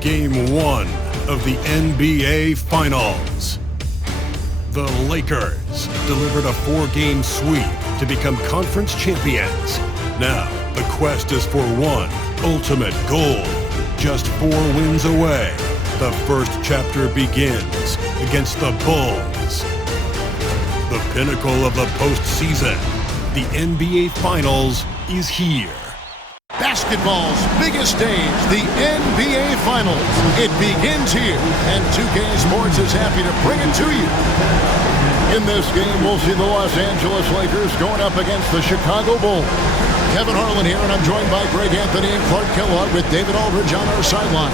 Game 1 of the NBA Finals. The Lakers delivered a 4-game sweep to become conference champions. Now, the quest is for one ultimate goal. Just 4 wins away, the first chapter begins against the Bulls. The pinnacle of the postseason, the NBA Finals, is here. Basketball's biggest stage, the NBA Finals. It begins here, and 2K Sports is happy to bring it to you. In this game, we'll see the Los Angeles Lakers going up against the Chicago Bulls. Kevin Harlan here, and I'm joined by Greg Anthony and Clark Kellogg with David Aldridge on our sideline.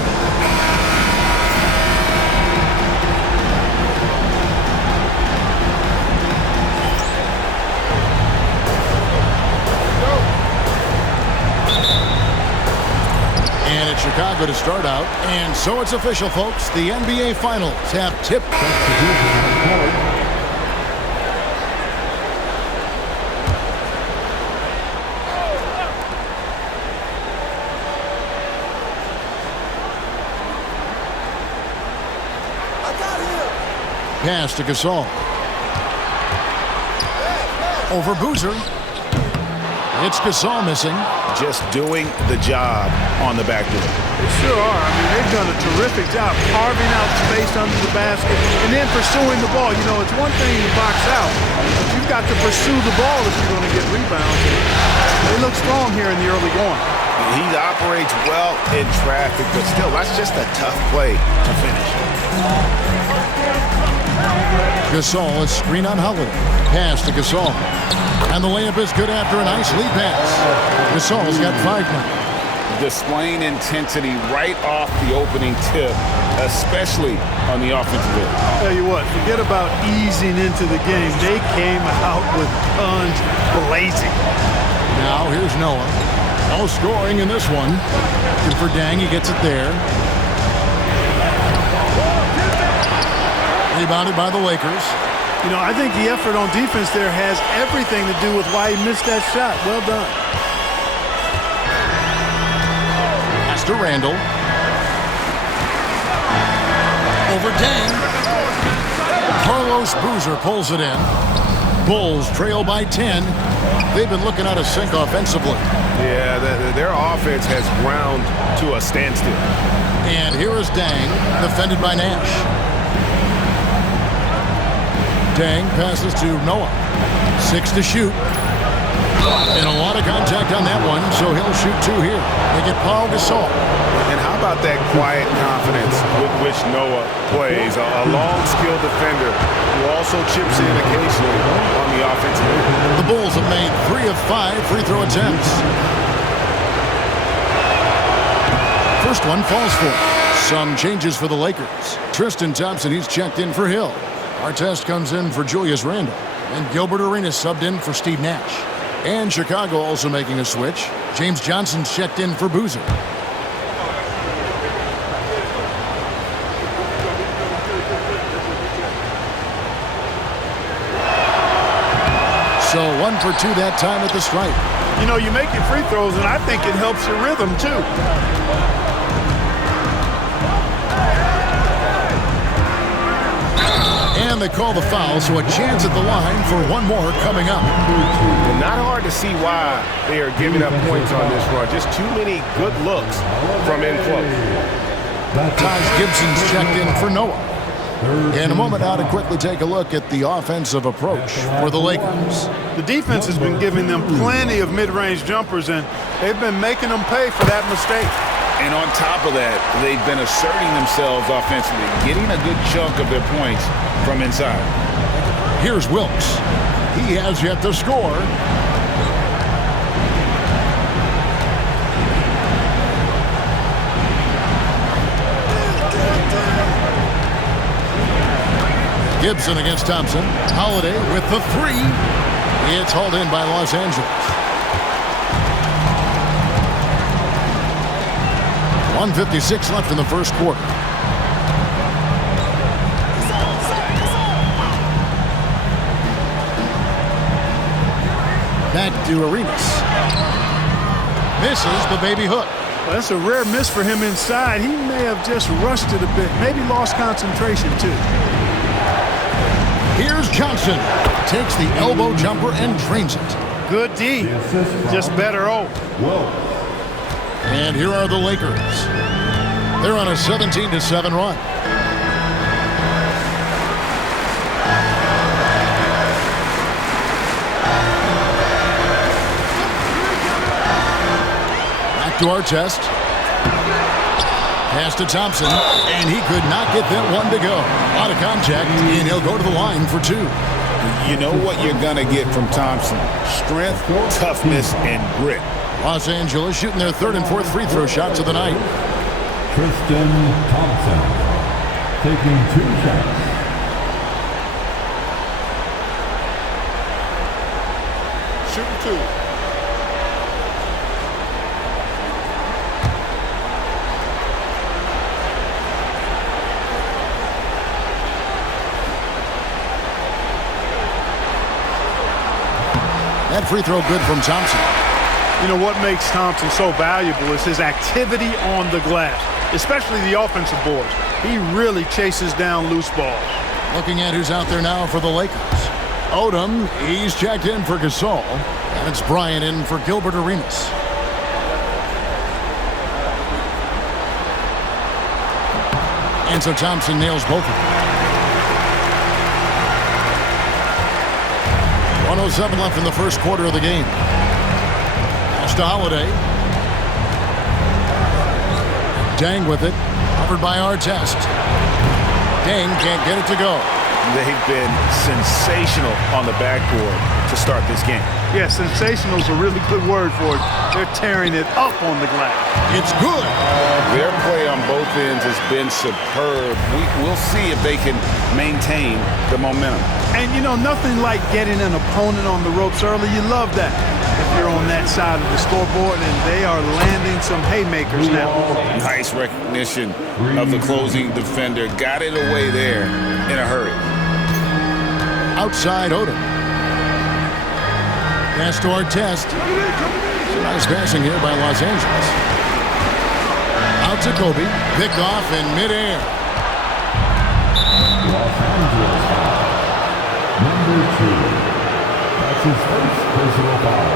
And it's Chicago to start out. And so it's official, folks. The NBA Finals have tipped. Pass to Gasol. Over Boozer. It's Gasol missing. Just doing the job on the backdoor. They sure are. I mean, they've done a terrific job carving out space under the basket and then pursuing the ball. You know, it's one thing to box out, but you've got to pursue the ball if you're going to get rebounds. They look strong here in the early going. He operates well in traffic, but still, that's just a tough play to finish. Gasol, a screen on Holiday. Pass to Gasol. And the layup is good after a nice lead pass. Gasol's got 5 now. Displaying intensity right off the opening tip, especially on the offensive end. Tell you what, forget about easing into the game. They came out with guns blazing. Now here's Noah. No scoring in this one. Good for Dang, he gets it there. Rebounded by the Lakers. You know, I think the effort on defense there has everything to do with why he missed that shot. Well done. Pass to Randall. Over Dang. Carlos Boozer pulls it in. Bulls trail by 10. They've been looking out of sync offensively. Yeah, their offense has ground to a standstill. And here is Dang, defended by Nash. Dang passes to Noah. 6 to shoot. And a lot of contact on that one, so he'll shoot 2 here. They get Paul Gasol. And how about that quiet confidence with which Noah plays? A long, skilled defender who also chips in occasionally on the offensive end. The Bulls have made 3 of 5 free throw attempts. First one falls for. Some changes for the Lakers. Tristan Thompson, he's checked in for Hill. Artest comes in for Julius Randle. And Gilbert Arenas subbed in for Steve Nash. And Chicago also making a switch. James Johnson's checked in for Boozer. So 1 for 2 that time at the stripe. You know, you make your free throws, and I think it helps your rhythm, too. And they call the foul, so a chance at the line for one more coming up. And not hard to see why they are giving up points on this run. Just too many good looks from in close. Taj Gibson's checked in for Noah. In a moment now to quickly take a look at the offensive approach for the Lakers. The defense has been giving them plenty of mid-range jumpers, and they've been making them pay for that mistake. And on top of that, they've been asserting themselves offensively, getting a good chunk of their points from inside. Here's Wilkes. He has yet to score. Gibson against Thompson. Holiday with the 3. It's hauled in by Los Angeles. 1:56 left in the first quarter. Back to Arenas. Misses the baby hook. Well, that's a rare miss for him inside. He may have just rushed it a bit, maybe lost concentration too. Here's Johnson. Takes the elbow jumper and drains it. Good D. Just better O. And here are the Lakers. They're on a 17-7 run. Back to Artest. Pass to Thompson, and he could not get that one to go. Out of contact, and he'll go to the line for two. You know what you're going to get from Thompson. Strength, toughness, and grit. Los Angeles shooting their third and fourth free throw shots of the night. Tristan Thompson taking 2 shots. Shooting 2. That free throw good from Thompson. You know what makes Thompson so valuable is his activity on the glass, especially the offensive boards. He really chases down loose balls. Looking at who's out there now for the Lakers. Odom, he's checked in for Gasol. And it's Bryant in for Gilbert Arenas. And so Thompson nails both of them. 1:07 left in the first quarter of the game. Pass to Holiday. Dang with it. Covered by Artest. Dang can't get it to go. They've been sensational on the backboard to start this game. Yeah, sensational is a really good word for it. They're tearing it up on the glass. It's good. Their play on both ends has been superb. We'll see if they can maintain the momentum. And, you know, nothing like getting an opponent on the ropes early. You love that if you're on that side of the scoreboard, and they are landing some haymakers now. Nice recognition of the closing defender. Got it away there in a hurry. Outside Odom. Pass to Artest. Nice passing here by Los Angeles. Out to Kobe. Picked off in midair. Los Angeles foul. Number 2. That's his first personal foul.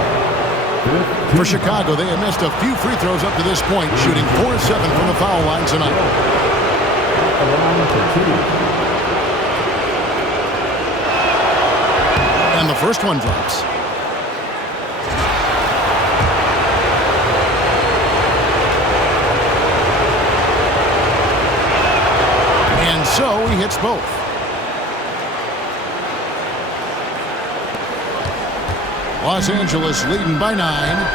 For Chicago, they have missed a few free throws up to this point, shooting 4-7 from the foul line tonight. Around for 2. And the first one drops. And so he hits both. Los Angeles leading by 9.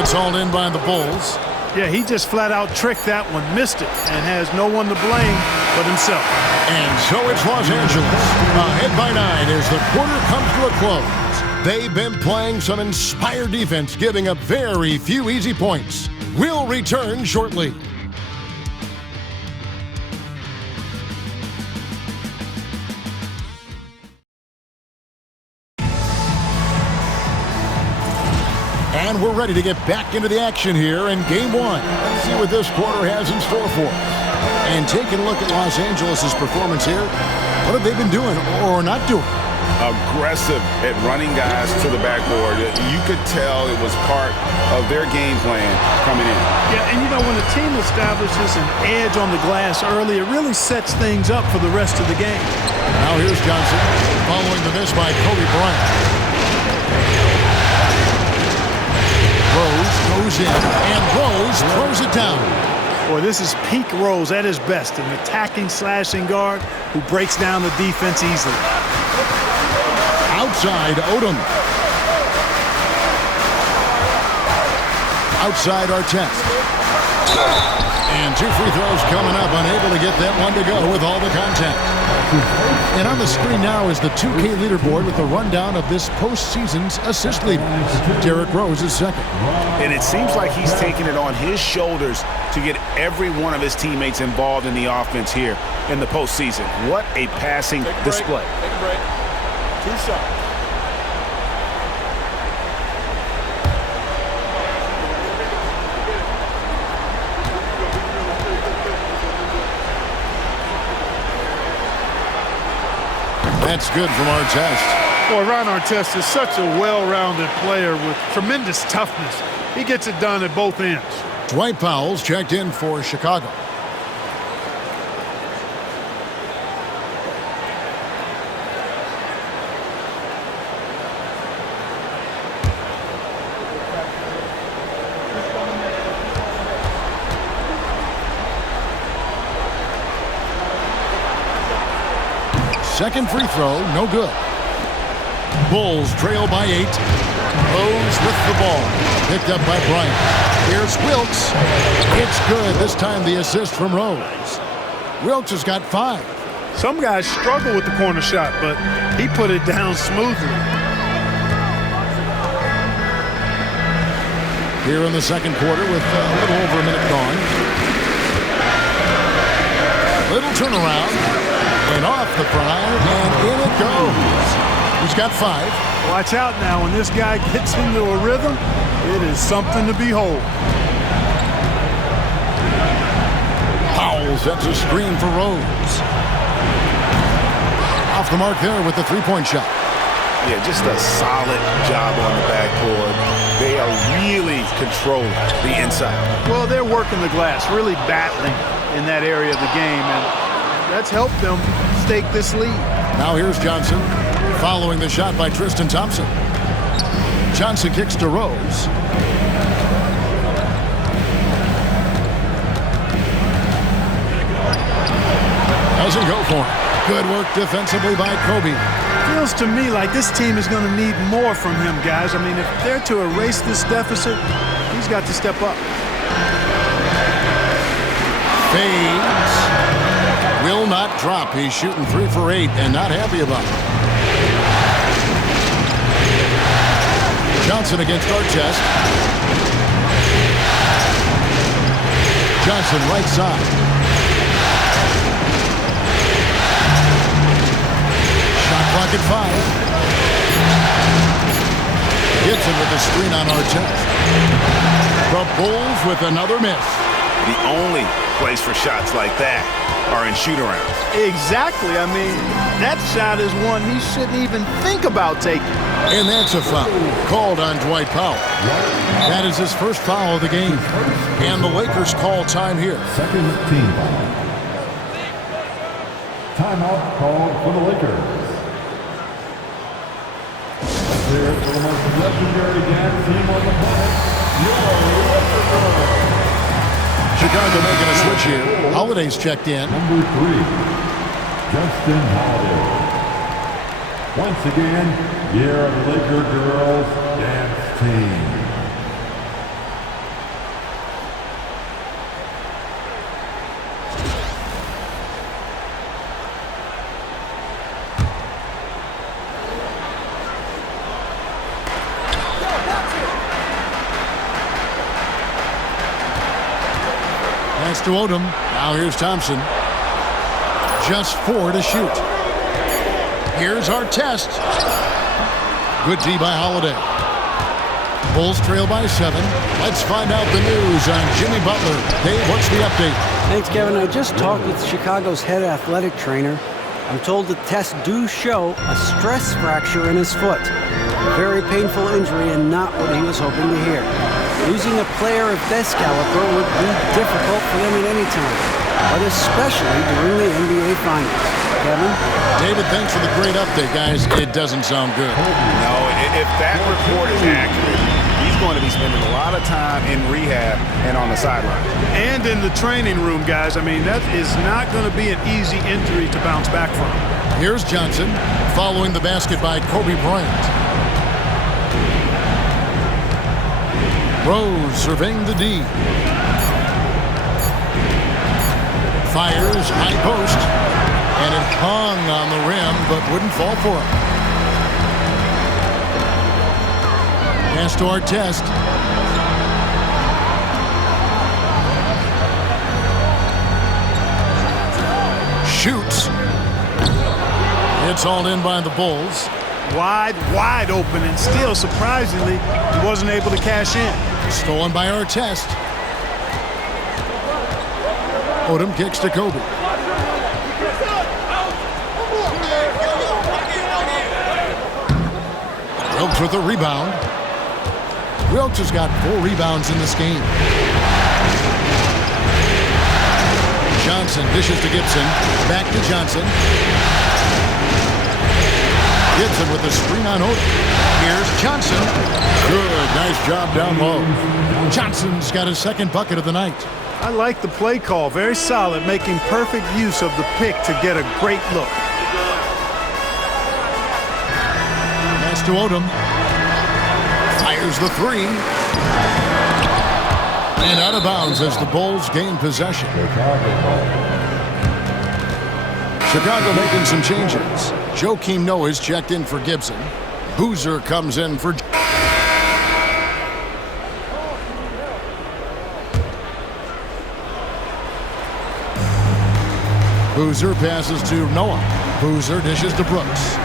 It's hauled in by the Bulls. Yeah, he just flat out tricked that one, missed it, and has no one to blame but himself. And so it's Los Angeles ahead by 9 as the quarter comes to a close. They've been playing some inspired defense, giving up very few easy points. We'll return shortly. And we're ready to get back into the action here in Game 1. Let's see what this quarter has in store for us. And taking a look at Los Angeles' performance here, what have they been doing or not doing? Aggressive at running guys to the backboard. You could tell it was part of their game plan coming in. Yeah, and you know, when a team establishes an edge on the glass early, it really sets things up for the rest of the game. Now here's Johnson, following the miss by Kobe Bryant. Rose goes in, and Rose throws it down. Boy, this is peak Rose at his best, an attacking, slashing guard who breaks down the defense easily. Outside, Odom. Outside, Artest. And 2 free throws coming up, unable to get that one to go with all the contact. And on the screen now is the 2K leaderboard with a rundown of this postseason's assist leaders. Derrick Rose is second. And it seems like he's taking it on his shoulders to get every one of his teammates involved in the offense here in the postseason. What a passing display. Take a break. 2 shots. That's good from Artest. Boy, Ron Artest is such a well-rounded player with tremendous toughness. He gets it done at both ends. Dwight Powell's checked in for Chicago. Second free throw, no good. Bulls trail by 8. Rose with the ball. Picked up by Bryant. Here's Wilkes. It's good. This time the assist from Rose. Wilkes has got 5. Some guys struggle with the corner shot, but he put it down smoothly. Here in the second quarter with a little over a minute gone. Little turnaround. And off the prior, and in it goes. He's got 5. Watch out now. When this guy gets into a rhythm, it is something to behold. Powell sets a screen for Rose. Off the mark there with the three-point shot. Yeah, just a solid job on the backboard. They are really controlling the inside. Well, they're working the glass, really battling in that area of the game, and that's helped them stake this lead. Now here's Johnson, following the shot by Tristan Thompson. Johnson kicks to Rose. Doesn't go for it. Good work defensively by Kobe. Feels to me like this team is going to need more from him, guys. I mean, if they're to erase this deficit, he's got to step up. Fades. Will not drop. He's shooting 3 for 8 and not happy about it. Johnson against Artest. Johnson right side. Shot clock at 5. Gibson with the screen on Artest. The Bulls with another miss. The only place for shots like that are in shoot-arounds. Exactly. I mean, that shot is one he shouldn't even think about taking. And that's a foul called on Dwight Powell. That is his first foul of the game. And the Lakers call time here. Second team foul. Timeout called for the Lakers. Here for the most legendary dance team on the planet, your Lakers. Chicago making a switch here. Holiday's checked in. Number 3, Justin Holiday. Once again, year of the Laker girls dance team. Pass to Odom. Now here's Thompson. Just 4 to shoot. Here's Artest. Good D by Holiday. Bulls trail by 7. Let's find out the news on Jimmy Butler. Dave, what's the update? Thanks, Kevin. I just talked with Chicago's head athletic trainer. I'm told the tests do show a stress fracture in his foot. A very painful injury and not what he was hoping to hear. Losing a player of this caliber would be difficult for them at any time, but especially during the NBA Finals. Kevin? David, thanks for the great update, guys. It doesn't sound good. No, if that report is accurate, he's going to be spending a lot of time in rehab and on the sideline. And in the training room, guys. I mean, that is not going to be an easy injury to bounce back from. Here's Johnson, following the basket by Kobe Bryant. Rose surveying the D. Fires, high post. And it hung on the rim, but wouldn't fall for him. Pass to Artest. Shoots. It's hauled in by the Bulls. Wide open, and still, surprisingly, he wasn't able to cash in. Stolen by Artest. Odom kicks to Kobe. Wilkes with a rebound. Wilkes has got 4 rebounds in this game. Johnson dishes to Gibson. Back to Johnson. Gibson with the screen on Odom. Here's Johnson. Good, nice job down low. Johnson's got his second bucket of the night. I like the play call. Very solid, making perfect use of the pick to get a great look. Pass to Odom. Fires the 3. And out of bounds as the Bulls gain possession. Chicago making some changes. Joakim Noah's checked in for Gibson. Boozer comes in for... Boozer passes to Noah. Boozer dishes to Brooks.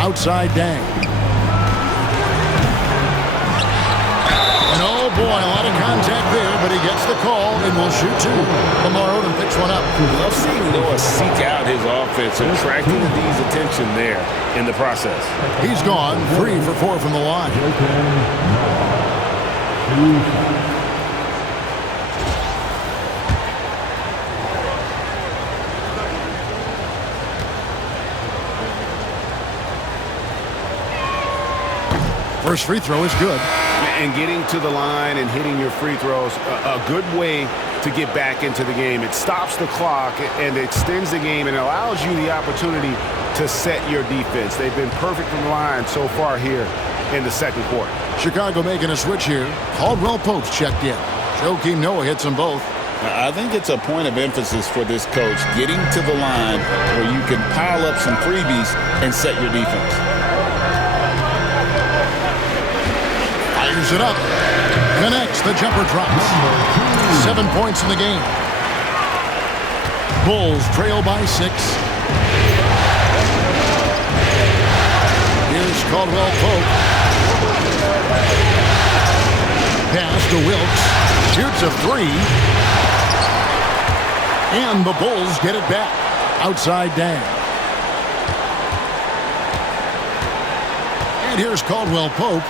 Outside Dang. And oh boy, a lot of contact there, but he gets the call and will shoot 2. Lamar Odom picks one up. Love seeing Noah seek out his offense, attracting D's attention there in the process. He's gone 3 for 4 from the line. First free throw is good. And getting to the line and hitting your free throws, a good way to get back into the game. It stops the clock and extends the game and allows you the opportunity to set your defense. They've been perfect from the line so far here in the second quarter. Chicago making a switch here. Caldwell Pope's checked in. Joakim Noah hits them both. I think it's a point of emphasis for this coach, getting to the line where you can pile up some freebies and set your defense. Fires it up. Connects. The jumper drops. 7 points in the game. Bulls trail by 6. Here's Caldwell Pope. Pass to Wilkes. Shoots a 3. And the Bulls get it back. Outside Dan. And here's Caldwell Pope.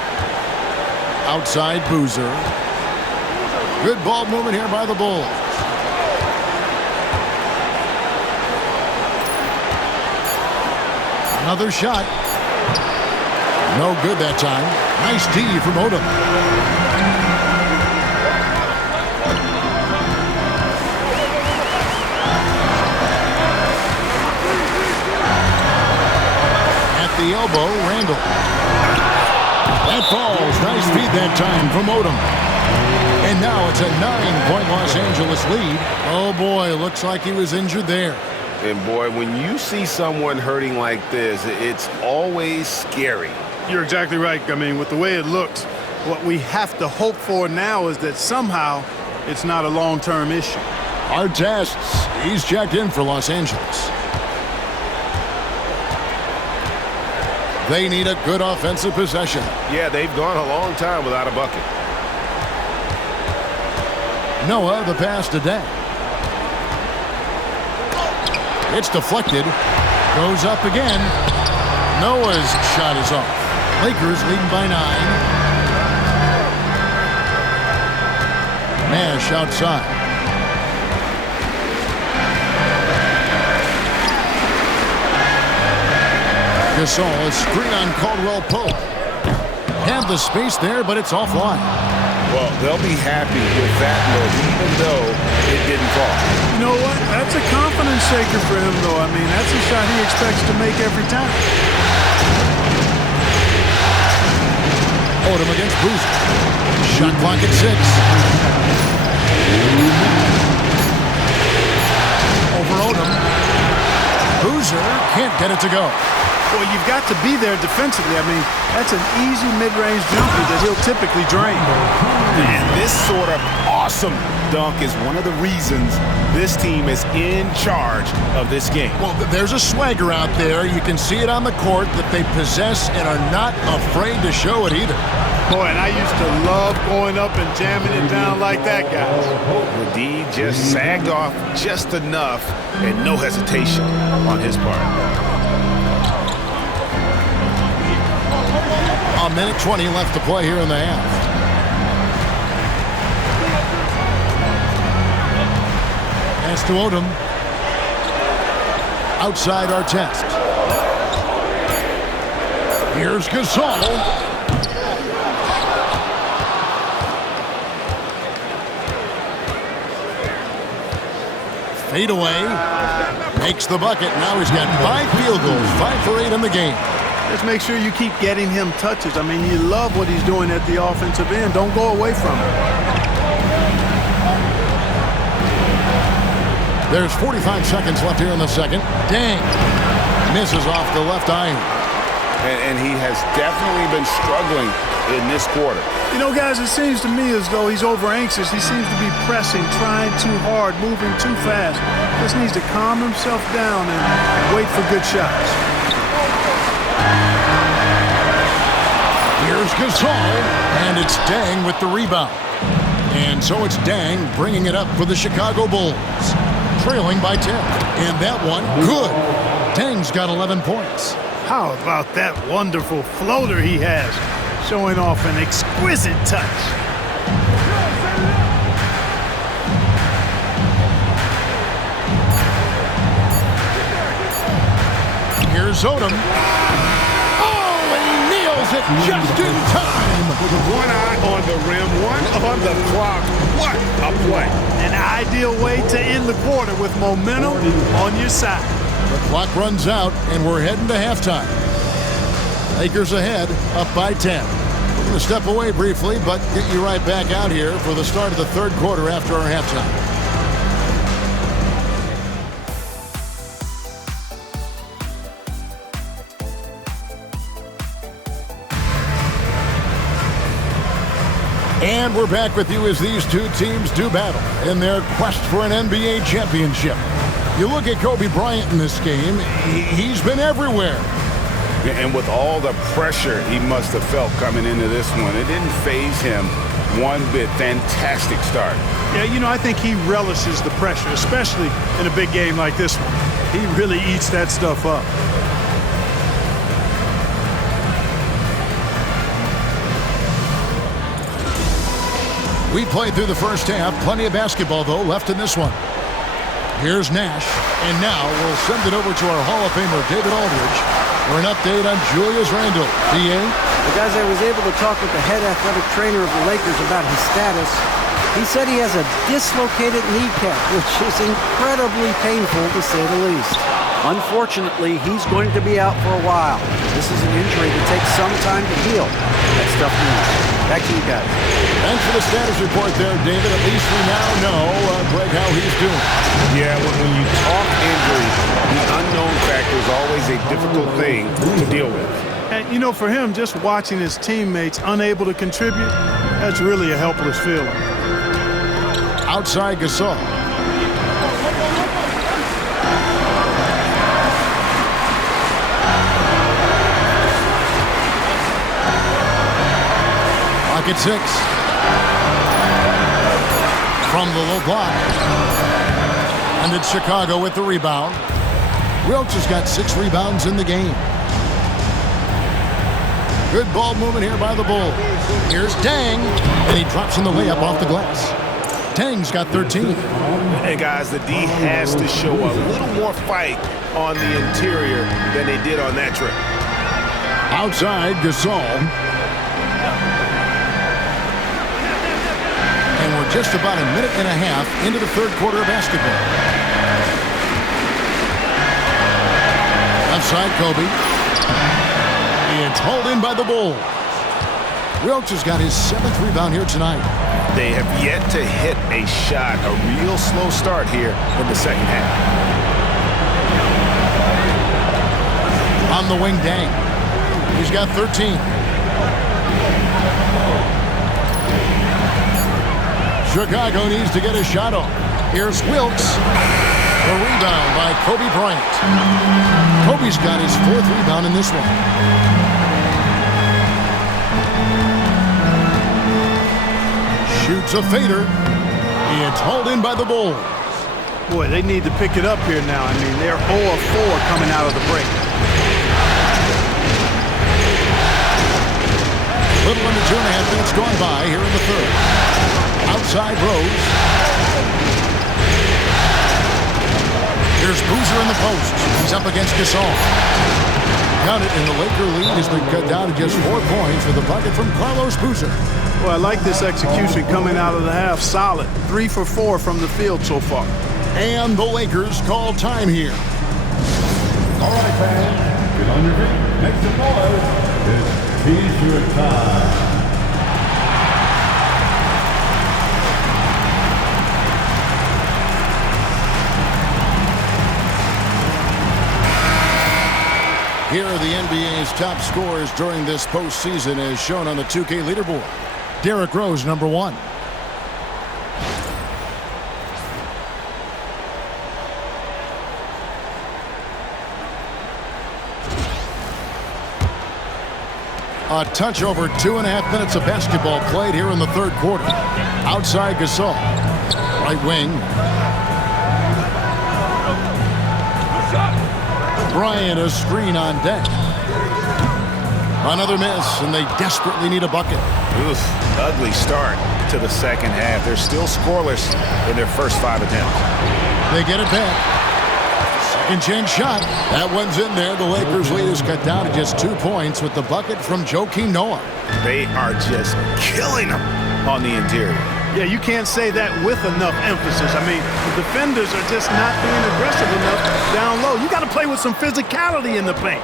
Outside Boozer. Good ball movement here by the Bulls. Another shot. No good that time. Nice D from Odom. At the elbow, Randall. That falls. Nice feed that time from Odom. And now it's a 9-point Los Angeles lead. Oh boy, looks like he was injured there. And boy, when you see someone hurting like this, it's always scary. You're exactly right. I mean, with the way it looks, what we have to hope for now is that somehow it's not a long-term issue. Artest, he's checked in for Los Angeles. They need a good offensive possession. Yeah, they've gone a long time without a bucket. Noah, the pass to Dan. It's deflected. Goes up again. Noah's shot is off. Lakers leading by 9. Nash outside. Gasol, a screen on Caldwell Pope. Have the space there, but it's offline. Well, they'll be happy with that look, even though it didn't fall. You know what? That's a confidence shaker for him, though. I mean, that's a shot he expects to make every time. Odom against Boozer. Shot clock at 6. Over Odom. Boozer can't get it to go. Well, you've got to be there defensively. I mean, that's an easy mid-range jumper that he'll typically drain. And this sort of awesome dunk is one of the reasons this team is in charge of this game. Well, there's a swagger out there. You can see it on the court that they possess and are not afraid to show it either. Boy, and I used to love going up and jamming it down like that, guys. The D just sagged off just enough and no hesitation on his part. A minute 20 left to play here in the half. Pass to Odom. Outside Artest. Here's Gasol. Fade away. Makes the bucket. Now he's got 5 field goals. 5 for 8 in the game. Just make sure you keep getting him touches. I mean, you love what he's doing at the offensive end. Don't go away from him. There's 45 seconds left here in the second. Dang. Misses off the left iron. And he has definitely been struggling in this quarter. You know, guys, it seems to me as though he's over-anxious. He seems to be pressing, trying too hard, moving too fast. Just needs to calm himself down and wait for good shots. Here's Gasol, and it's Dang with the rebound. And so it's Dang bringing it up for the Chicago Bulls. Trailing by 10. And that one, good. Dang's got 11 points. How about that wonderful floater he has, showing off an exquisite touch. Here's Odom. Oh, and he nails it just in time. With one eye on the rim, one on the clock. What a play. An ideal way to end the quarter with momentum on your side. The clock runs out, and we're heading to halftime. Lakers ahead, up by 10. We're going to step away briefly, but get you right back out here for the start of the third quarter after our halftime. And we're back with you as these two teams do battle in their quest for an NBA championship. You look at Kobe Bryant in this game, he's been everywhere. And with all the pressure he must have felt coming into this one, it didn't faze him one bit. Fantastic start. Yeah, you know, I think he relishes the pressure, especially in a big game like this one. He really eats that stuff up. We played through the first half. Plenty of basketball, though, left in this one. Here's Nash. And now we'll send it over to our Hall of Famer, David Aldridge, for an update on Julius Randle. D.A.? The guys, I was able to talk with the head athletic trainer of the Lakers about his status. He said he has a dislocated kneecap, which is incredibly painful to say the least. Unfortunately, he's going to be out for a while. This is an injury that takes some time to heal. That's tough news. Back to you guys. Thanks for the status report there, David. At least we now know, Greg, how he's doing. Yeah, when you talk injury, the unknown factor is always a difficult thing to deal with. And, you know, for him, just watching his teammates unable to contribute, that's really a helpless feeling. Outside Gasol. Pocket 6. From the low block. And it's Chicago with the rebound. Wilkes has got 6 rebounds in the game. Good ball movement here by the Bulls. Here's Dang, and he drops in the layup off the glass. Dang's got 13. Hey, guys, the D has to show a little more fight on the interior than they did on that trip. Outside, Gasol. And we're just about a minute and a half into the third quarter of basketball. Outside, Kobe. It's hauled in by the Bulls. Wilkes has got his 7th rebound here tonight. They have yet to hit a shot, a real slow start here in the second half. On the wing, Dang. He's got 13. Chicago needs to get a shot off. Here's Wilkes. The rebound by Kobe Bryant. Kobe's got his 4th rebound in this one. Shoots a fader. It's hauled in by the Bulls. Boy, they need to pick it up here now. I mean, they're 0 of 4 coming out of the break. Little under 2.5 minutes gone by here in the third. Outside Rose. Here's Boozer in the post. He's up against Gasol. Count it, and the Laker lead has been cut down to just 4 points with a bucket from Carlos Boozer. Well, I like this execution coming out of the half. Solid. 3 for 4 from the field so far. And the Lakers call time here. All right, fans, get on your feet, make some noise. It's T-shirt time. Here are the NBA's top scorers during this postseason as shown on the 2K leaderboard. Derrick Rose, number 1. A touch over 2.5 minutes of basketball played here in the third quarter. Outside Gasol. Right wing. Bryant, a screen on deck. Another miss, and they desperately need a bucket. Oof, ugly start to the second half. They're still scoreless in their first 5 attempts. They get it back. Second chance shot. That one's in there. The Lakers' lead is cut down to just 2 points with the bucket from Joakim Noah. They are just killing them on the interior. Yeah, you can't say that with enough emphasis. I mean, the defenders are just not being aggressive enough down low. You got to play with some physicality in the paint.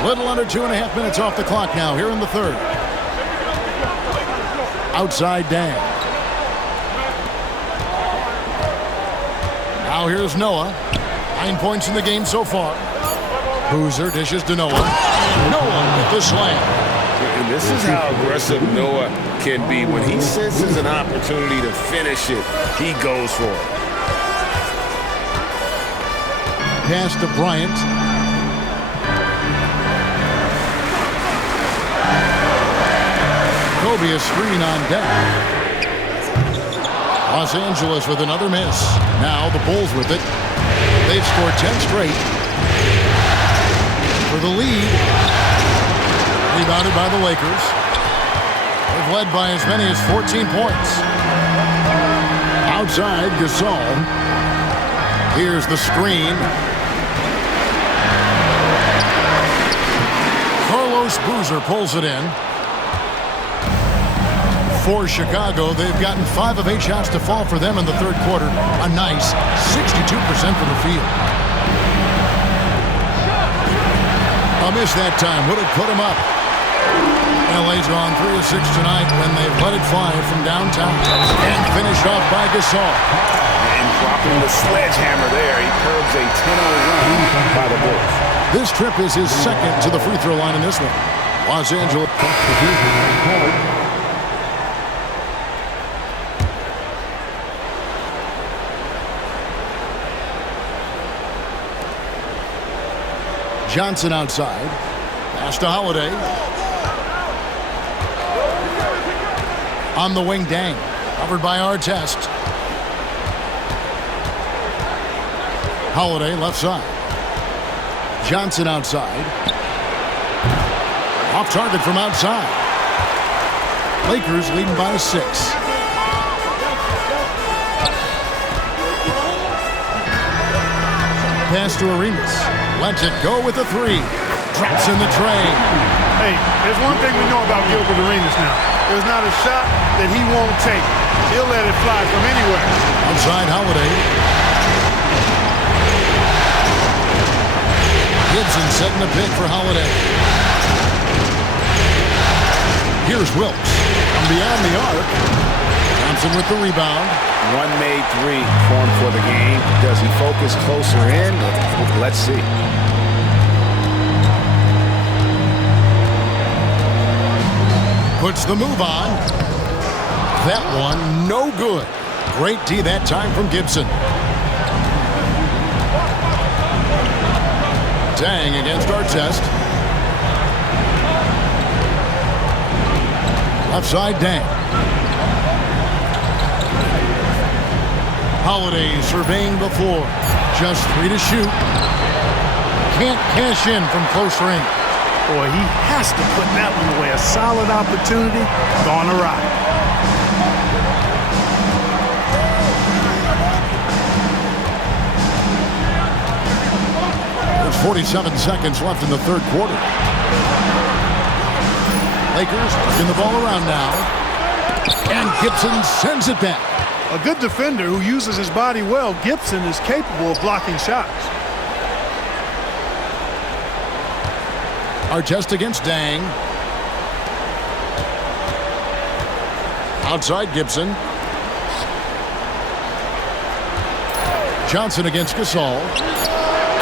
A little under 2.5 minutes off the clock now here in the third. Outside Dan. Now here's Noah. 9 points in the game so far. Boozer dishes to Noah. Noah with the slam. And this is how aggressive Noah can be. When he senses an opportunity to finish it, he goes for it. Pass to Bryant. Kobe, a screen on deck. Los Angeles with another miss. Now the Bulls with it. They've scored 10 straight. For the lead. Rebounded by the Lakers. They've led by as many as 14 points. Outside, Gasol. Here's the screen. Carlos Boozer pulls it in. For Chicago, they've gotten 5 of 8 shots to fall for them in the third quarter. A nice 62% from the field. A miss that time would have put him up. LA's gone 3 of 6 tonight when they've let it fly from downtown. And finished off by Gasol. And dropping the sledgehammer there, he curbs a 10-0 run by the Bulls. This trip is his second to the free throw line in this one. Los Angeles. Johnson outside. Pass to Holiday. On the wing, Dang. Covered by Artest. Holiday left side. Johnson outside. Off target from outside. Lakers leading by 6. Pass to Arenas. Lets it go with a 3. Drops in the tray. Hey, there's one thing we know about Gilbert Arenas now. There's not a shot that he won't take. He'll let it fly from anywhere. Outside Holiday. Gibson setting the pick for Holiday. Here's Wilkes from beyond the arc. Thompson with the rebound. One made three formed for the game. Does he focus closer in? Let's see. Puts the move on. That one, no good. Great D that time from Gibson. Dang against Artest. Left side, Dang. Holiday surveying the floor. Just 3 to shoot. Can't cash in from close range. Boy, he has to put that one away. A solid opportunity, gone awry. There's 47 seconds left in the third quarter. Lakers working the ball around now. And Gibson sends it back. A good defender who uses his body well, Gibson is capable of blocking shots. Artest against Dang. Outside Gibson. Johnson against Gasol.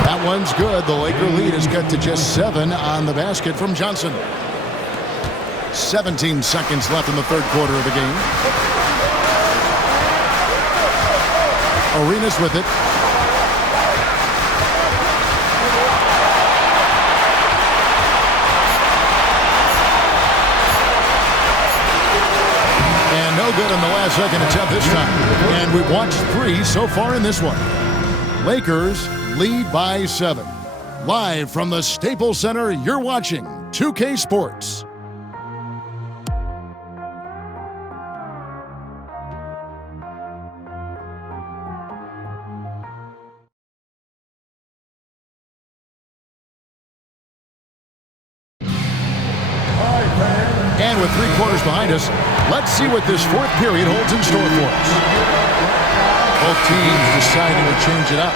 That one's good. The Laker lead is cut to just 7 on the basket from Johnson. 17 seconds left in the third quarter of the game. Arenas with it. And no good on the last second attempt this time. And we've watched 3 so far in this one. Lakers lead by 7. Live from the Staples Center, you're watching 2K Sports. And with 3 quarters behind us, let's see what this fourth period holds in store for us. Both teams deciding to change it up.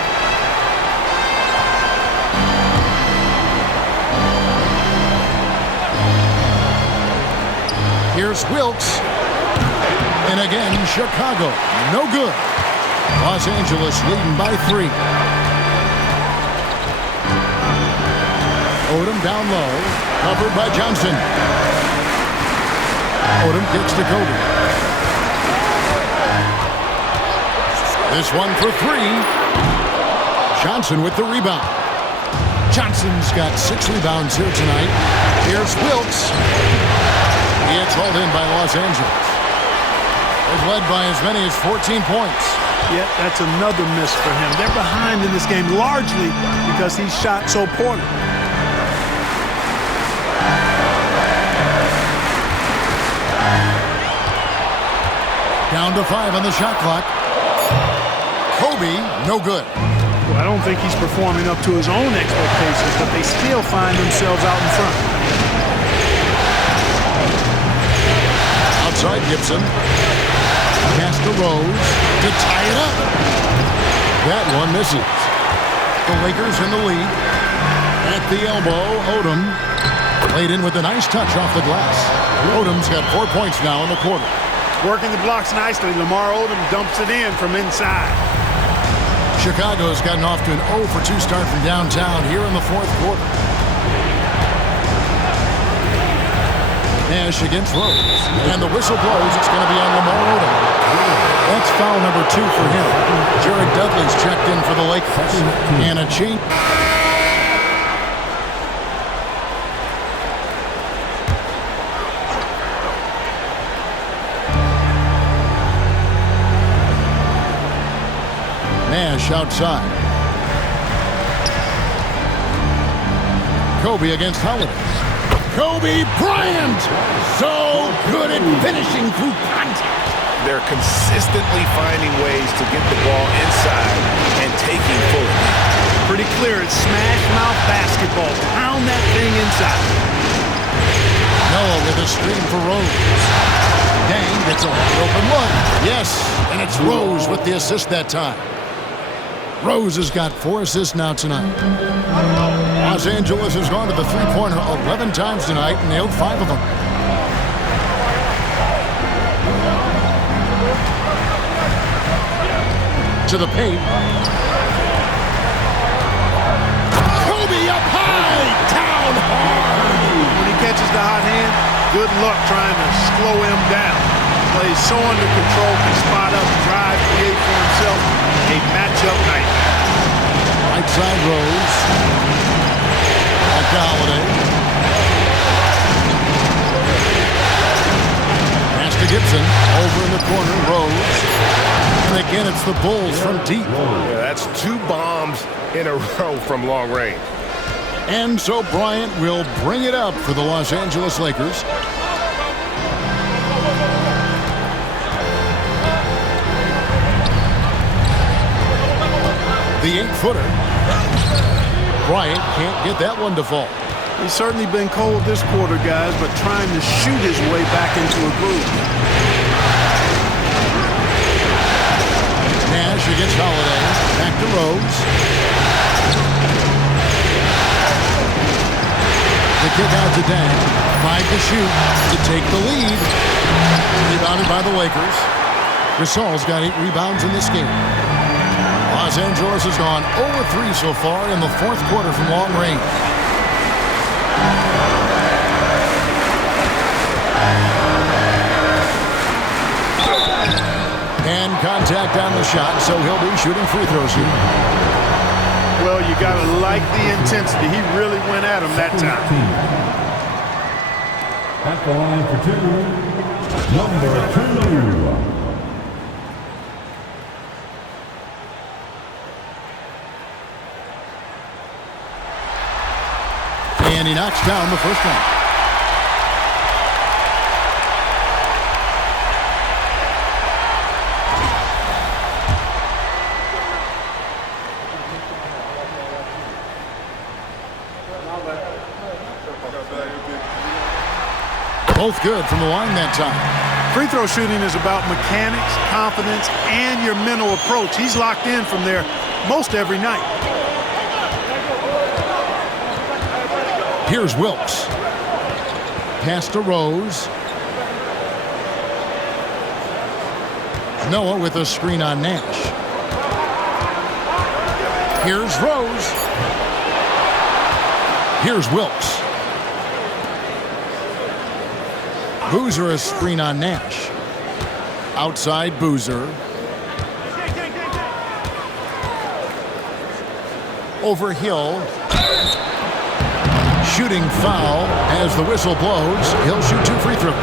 Here's Wilkes. And again, Chicago. No good. Los Angeles leading by 3. Odom down low. Covered by Johnson. Odom kicks to Kobe. This one for 3. Johnson with the rebound. Johnson's got 6 rebounds here tonight. Here's Wilkes. He gets hauled in by Los Angeles. They've led by as many as 14 points. Yeah, that's another miss for him. They're behind in this game largely because he shot so poorly. Down to 5 on the shot clock. Kobe, no good. Well, I don't think he's performing up to his own expectations, but they still find themselves out in front. Outside Gibson. Pass to Rose to tie it up. That one misses. The Lakers in the lead. At the elbow, Odom laid in with a nice touch off the glass. Odom's got 4 points now in the quarter. Working the blocks nicely. Lamar Odom dumps it in from inside. Chicago's gotten off to an 0-for-2 start from downtown here in the fourth quarter. Nash against Rose. And the whistle blows. It's going to be on Lamar Odom. That's foul number 2 for him. Jared Dudley's checked in for the Lakers. And a change. Nash outside. Kobe against Holiday. Kobe Bryant! So good at finishing through contact. They're consistently finding ways to get the ball inside and taking full advantage. Pretty clear. It's smash mouth basketball. Pound that thing inside. Noah with a screen for Rose. Dang gets a wide open look. Yes, and it's Rose with the assist that time. Rose has got 4 assists now tonight. Los Angeles has gone to the three-pointer 11 times tonight and nailed 5 of them. To the paint. Kobe up high, down hard. When he catches the hot hand, good luck trying to slow him down. Plays so under control, can spot up, drive, create for himself a matchup night. Right side Rose. Back to Holiday. Pass to Gibson. Over in the corner, Rose. And again, it's the Bulls from deep. Yeah, that's 2 bombs in a row from long range. And so Bryant will bring it up for the Los Angeles Lakers. The 8-footer. Bryant can't get that one to fall. He's certainly been cold this quarter, guys, but trying to shoot his way back into a groove. Nash against Holiday. Back to Rose. The kick out to Dang. 5 to shoot to take the lead. Rebounded by the Lakers. Gasol's got 8 rebounds in this game. Los Angeles has gone 0-3 so far in the 4th quarter from long range. And contact on the shot, so he'll be shooting free throws here. Well, you got to like the intensity. He really went at him that time. At the line for 2, number 2. And he knocks down the first one. Both good from the line that time. Free throw shooting is about mechanics, confidence, and your mental approach. He's locked in from there most every night. Here's Wilkes. Pass to Rose. Noah with a screen on Nash. Here's Rose. Here's Wilkes. Boozer a screen on Nash. Outside Boozer. Over Hill. Shooting foul as the whistle blows. He'll shoot 2 free throws.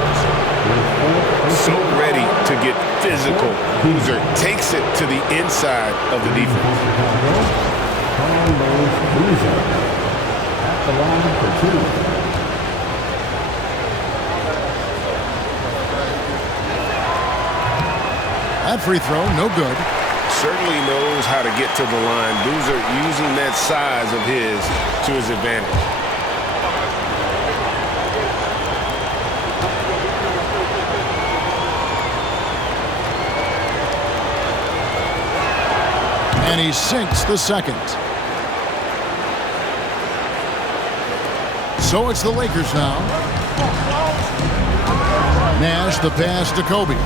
So ready to get physical. Boozer takes it to the inside of the defense. At the line for 2. That free throw, no good. Certainly knows how to get to the line. Boozer using that size of his to his advantage. And he sinks the second. So it's the Lakers now. Nash the pass to Kobe.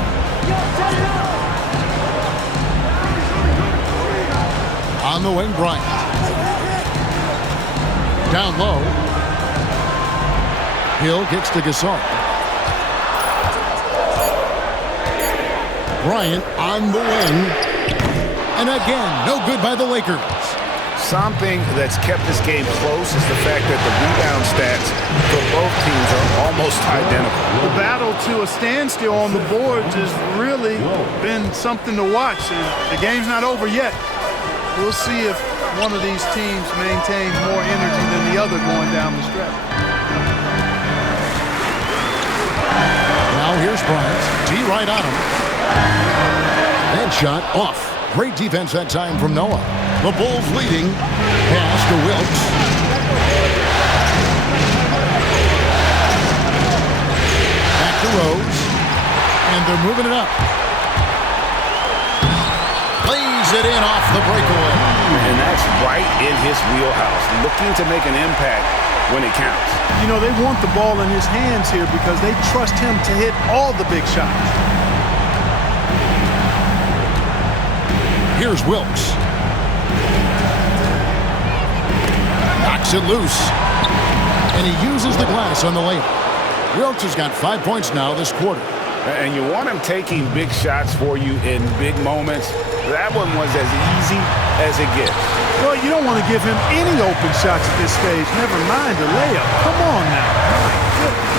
On the wing, Bryant. Down low. Hill kicks to Gasol. Bryant on the wing. And again, no good by the Lakers. Something that's kept this game close is the fact that the rebound stats for both teams are almost identical. The battle to a standstill on the boards has really been something to watch. The game's not over yet. We'll see if one of these teams maintains more energy than the other going down the stretch. Now here's Bryant. T right on him. And shot off. Great defense that time from Noah. The Bulls leading. Pass to Wilkes. Back to Rose. And they're moving it up. Lays it in off the breakaway. And that's right in his wheelhouse. Looking to make an impact when it counts. You know, they want the ball in his hands here because they trust him to hit all the big shots. Here's Wilkes. Knocks it loose. And he uses the glass on the layup. Wilkes has got 5 points now this quarter. And you want him taking big shots for you in big moments. That one was as easy as it gets. Well, you don't want to give him any open shots at this stage. Never mind the layup. Come on now. My goodness.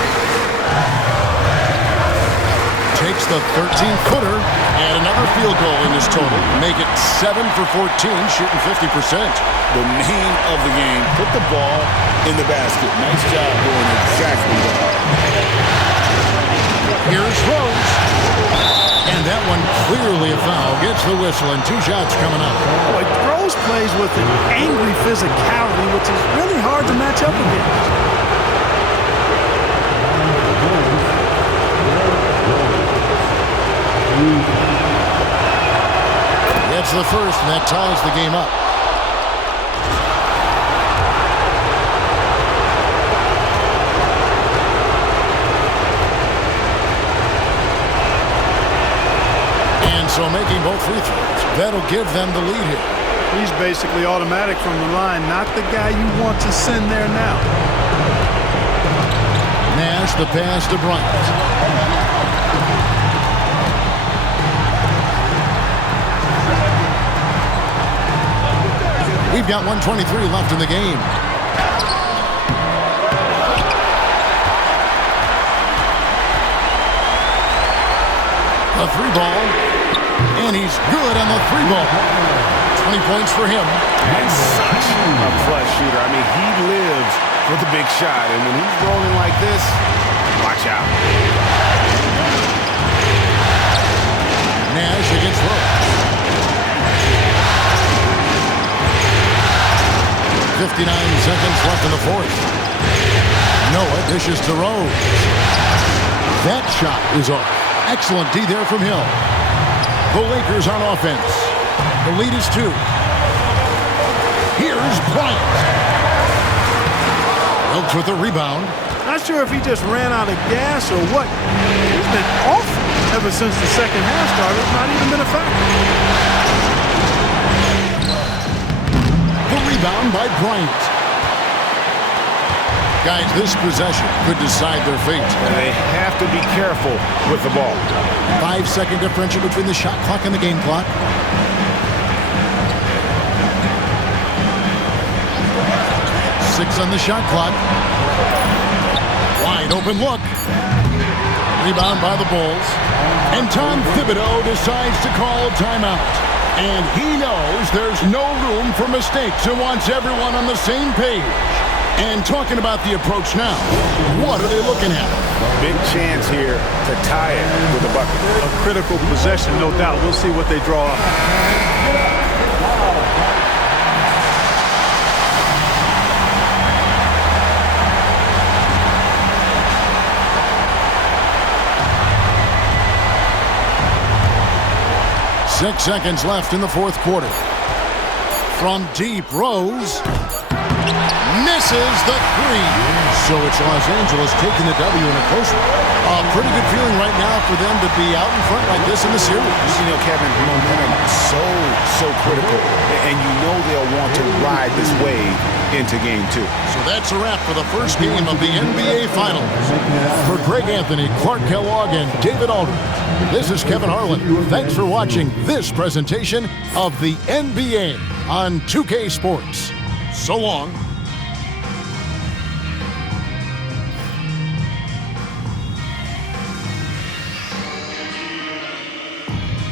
Takes the 13-footer and another field goal in his total. Make it 7 for 14, shooting 50%. The name of the game, put the ball in the basket. Nice job doing exactly that. Here's Rose. And that one clearly a foul. Gets the whistle and 2 shots coming up. Boy, Rose plays with an angry physicality, which is really hard to match up against. That's the first, and that ties the game up. And so making both free throws, that'll give them the lead here. He's basically automatic from the line, not the guy you want to send there now. Nash, the pass to Bryant. We've got 1:23 left in the game. A 3-ball, and he's good on the 3-ball. 20 points for him. And such a clutch shooter. I mean, he lives for the big shot, and when he's rolling like this, watch out. Nash against Rose. 59 seconds left in the fourth. Noah dishes to Rose. That shot is off. Excellent D there from Hill. The Lakers on offense. The lead is 2. Here's Bryant. Wilkes with the rebound. Not sure if he just ran out of gas or what. He's been awful ever since the second half started. Not even been a factor. Rebound by Bryant. Guys, this possession could decide their fate. And they have to be careful with the ball. 5-second differential between the shot clock and the game clock. 6 on the shot clock. Wide open look. Rebound by the Bulls. And Tom Thibodeau decides to call timeout. And he knows there's no room for mistakes and wants everyone on the same page. And talking about the approach now, what are they looking at? Big chance here to tie it with a bucket. A critical possession, no doubt. We'll see what they draw up. Six seconds left in the fourth quarter. From deep, Rose misses the 3. So it's Los Angeles taking the W in a close one. A pretty good feeling right now for them to be out in front like this in the series. You know, Kevin, momentum so critical. And you know they'll want to ride this wave into game 2. So that's a wrap for the first game of the NBA Finals. For Greg Anthony, Clark Kellogg, and David Aldridge, this is Kevin Harlan. Thanks for watching this presentation of the NBA on 2K Sports. So long.